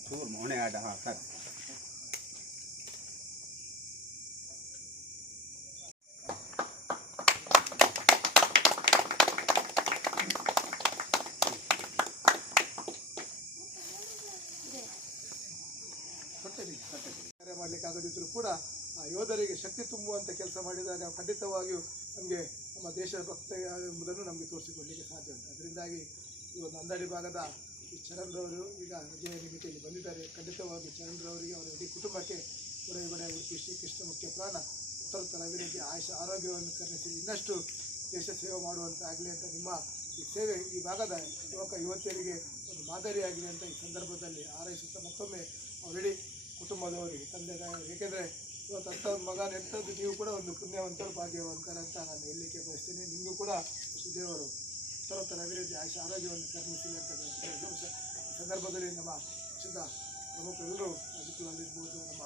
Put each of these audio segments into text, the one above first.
ಚೂರು ಮೊಣೆ ಆಡ ಹಾಂ ಸರ್ ಕಾರ್ಯ ಮಾಡಲಿಕ್ಕೆ ಆಗದಿದ್ದರೂ ಕೂಡ, ಆ, ಯೋಧರಿಗೆ ಶಕ್ತಿ ತುಂಬುವಂಥ ಕೆಲಸ ಮಾಡಿದಾಗ ಖಂಡಿತವಾಗಿಯೂ ನಮಗೆ ನಮ್ಮ ದೇಶದ ಭಕ್ತ ಎಂಬುದನ್ನು ನಮಗೆ ತೋರಿಸಿಕೊಳ್ಳಲಿಕ್ಕೆ ಸಾಧ್ಯ ಉಂಟು. ಅದರಿಂದಾಗಿ ಈ ಒಂದು ಭಾಗದ ಈ ಚರಣ್ರವರು ಈಗ ರಜೆಯ ನಿಮಿತ್ತಿಗೆ ಬಂದಿದ್ದಾರೆ. ಖಂಡಿತವಾಗಿ ಚರಣ್ರವರಿಗೆ ಅವರ ಇಡೀ ಕುಟುಂಬಕ್ಕೆ ಉಡೈಗೊಡೆ ಉಡುಪಿ ಶ್ರೀಕೃಷ್ಣ ಮುಖ್ಯ ಪ್ರಾಣ ಉತ್ತರೋತ್ತರ ಅಭಿವೃದ್ಧಿ, ಆಯುಷ, ಆರೋಗ್ಯವನ್ನು ಕರುಣಿಸಿ ಇನ್ನಷ್ಟು ದೇಶ ಸೇವೆ ಮಾಡುವಂತಾಗಲಿ ಅಂತ ನಿಮ್ಮ ಈ ಸೇವೆ ಈ ಭಾಗದ ಯುವಕ, ಯುವತಿಯರಿಗೆ ಒಂದು ಮಾದರಿಯಾಗಿದೆ ಅಂತ ಈ ಸಂದರ್ಭದಲ್ಲಿ ಹಾರೈಸುತ್ತಾ ಮತ್ತೊಮ್ಮೆ ಅವರಿಡೀ ಕುಟುಂಬದವರಿಗೆ ತಂದೆ ತಾಯಿ ಏಕೆಂದರೆ ಇವತ್ತು ಅಂಥ ಒಂದು ಮಗ ನೆಟ್ಟದ್ದು ನೀವು ಕೂಡ ಒಂದು ಪುಣ್ಯವಂತರು, ಭಾಗ್ಯವಂತರ ಅಂತ ನಾನು ಹೇಳಲಿಕ್ಕೆ ಬಯಸ್ತೀನಿ. ನಿಮಗೂ ಕೂಡ ದೇವರು ಉತ್ತರೋತ್ತರ ಅಭಿವೃದ್ಧಿ, ಆಶೆ, ಆರೋಗ್ಯವನ್ನು ಕರುಣಿಸಲಿ ಅಂತ ಸಂದರ್ಭದಲ್ಲಿ ನಮ್ಮ ಪಕ್ಷದ ಪ್ರಮುಖರೆಲ್ಲರೂ ರಾಜಕೀಯದಲ್ಲಿ ನಮ್ಮ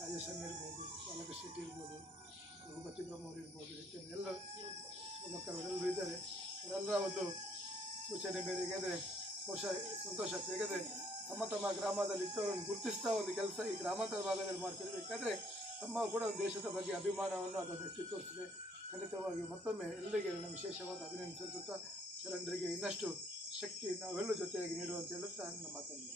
ರಾಜೇಶನ್ ಇರ್ಬೋದು ಬಾಲಕ ಶೆಟ್ಟಿ ಇರ್ಬೋದು ರಘುಪತಿ ಬ್ರಹ್ಮ ಅವರು ಇರ್ಬೋದು ಎಲ್ಲ ಪ್ರಮುಖರೆಲ್ಲರೂ ಇದ್ದಾರೆ. ಅವರೆಲ್ಲರ ಒಂದು ಸೂಚನೆ ಮೇರೆಗೆ ಅಂದರೆ ಸಂತೋಷ ಸಂತೋಷ ಯಾಕಂದರೆ ತಮ್ಮ ತಮ್ಮ ಗ್ರಾಮದಲ್ಲಿ ಇದ್ದವರನ್ನು ಗುರುತಿಸ್ತಾ ಒಂದು ಕೆಲಸ ಈ ಗ್ರಾಮಾಂತರ ಭಾಗದಲ್ಲಿ ಮಾಡ್ತಿರ್ಬೇಕಾದ್ರೆ ತಮ್ಮ ಕೂಡ ದೇಶದ ಬಗ್ಗೆ ಅಭಿಮಾನವನ್ನು ಅದನ್ನು ಎತ್ತಿ ತೋರಿಸಿದೆ ಖಂಡಿತವಾಗಿ ಮತ್ತೊಮ್ಮೆ ಎಲ್ಲರಿಗೆ ನನ್ನ ವಿಶೇಷವಾದ ಅಭಿನಂದಿಸುತ್ತಾ ಜನರಿಗೆ ಇನ್ನಷ್ಟು ಶಕ್ತಿ ನಾವೆಲ್ಲೂ ಜೊತೆಯಾಗಿ ನೀಡುವಂತ ಹೇಳುತ್ತಾ ನನ್ನ ಮಾತನ್ನು